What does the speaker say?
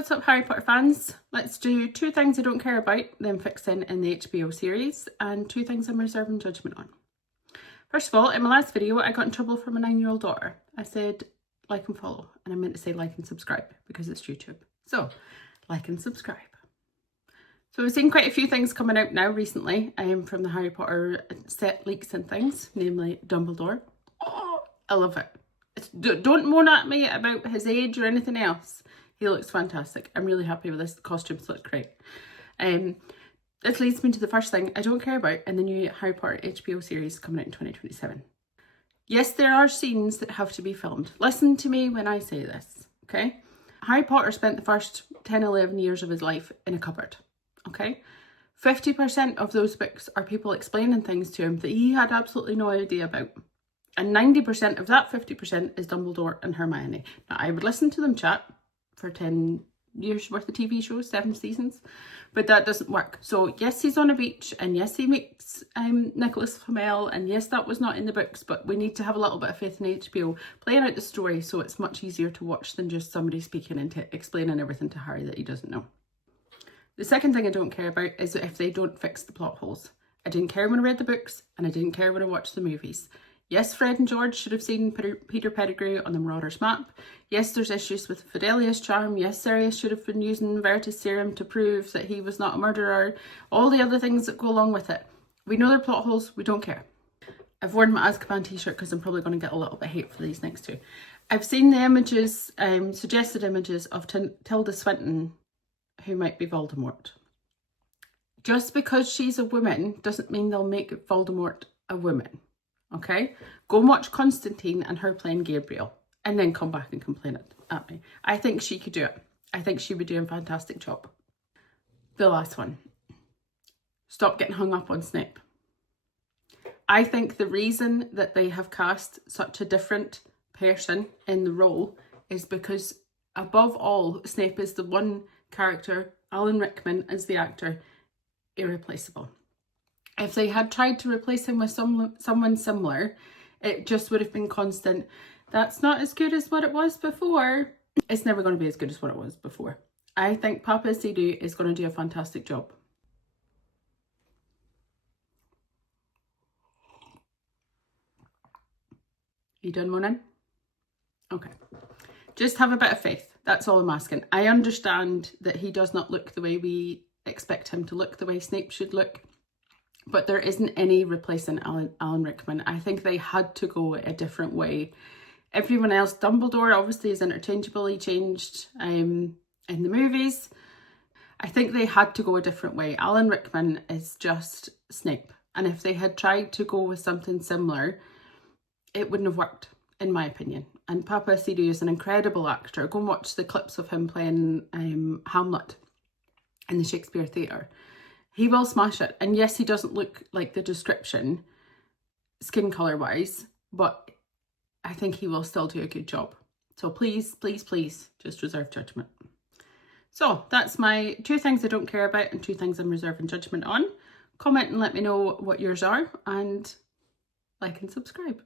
What's up, Harry Potter fans? Let's do 2 things I don't care about them fixing in the HBO series and 2 things I'm reserving judgment on. First of all, in my last video, I got in trouble for my 9-year-old daughter. I said like and follow, and I meant to say like and subscribe because it's YouTube. So, like and subscribe. So we've seen quite a few things coming out now recently from the Harry Potter set leaks and things, namely Dumbledore. Oh, I love it. Don't moan at me about his age or anything else. He looks fantastic. I'm really happy with this. The costumes look great. This leads me to the first thing I don't care about in the new Harry Potter HBO series coming out in 2027. Yes, there are scenes that have to be filmed. Listen to me when I say this, okay? Harry Potter spent the first 10, 11 years of his life in a cupboard, okay? 50% of those books are people explaining things to him that he had absolutely no idea about. And 90% of that 50% is Dumbledore and Hermione. Now, I would listen to them chat for 10 years worth of TV shows, 7 seasons, but that doesn't work. So yes, he's on a beach, and yes, he meets Nicholas Flamel, and yes, that was not in the books, but we need to have a little bit of faith in HBO playing out the story so it's much easier to watch than just somebody speaking and explaining everything to Harry that he doesn't know. The second thing I don't care about is if they don't fix the plot holes. I didn't care when I read the books, and I didn't care when I watched the movies. Yes, Fred and George should have seen Peter Pettigrew on the Marauders map. Yes, there's issues with Fidelius charm. Yes, Sirius should have been using Veritas Serum to prove that he was not a murderer. All the other things that go along with it. We know they're plot holes. We don't care. I've worn my Azkaban t-shirt because I'm probably going to get a little bit of hate for these next 2. I've seen the images, suggested images of Tilda Swinton, who might be Voldemort. Just because she's a woman doesn't mean they'll make Voldemort a woman. Okay, go and watch Constantine and her playing Gabriel, and then come back and complain at me. I think she could do it. I think she would do a fantastic job. The last one. Stop getting hung up on Snape. I think the reason that they have cast such a different person in the role is because, above all, Snape is the one character, Alan Rickman as the actor, irreplaceable. If they had tried to replace him with someone similar, it just would have been constant. That's not as good as what it was before. It's never going to be as good as what it was before. I think Potter HBO is going to do a fantastic job. You done moaning? Okay. Just have a bit of faith. That's all I'm asking. I understand that he does not look the way we expect him to look, the way Snape should look. But there isn't any replacing Alan Rickman. I think they had to go a different way. Everyone else, Dumbledore obviously is interchangeable. He changed in the movies. I think they had to go a different way. Alan Rickman is just Snape. And if they had tried to go with something similar, it wouldn't have worked, in my opinion. And Potter HBO is an incredible actor. Go and watch the clips of him playing Hamlet in the Shakespeare Theatre. He will smash it. And yes, he doesn't look like the description, skin colour wise, but I think he will still do a good job. So please, please, please, just reserve judgment. So that's my 2 things I don't care about and 2 things I'm reserving judgment on. Comment and let me know what yours are, and like and subscribe.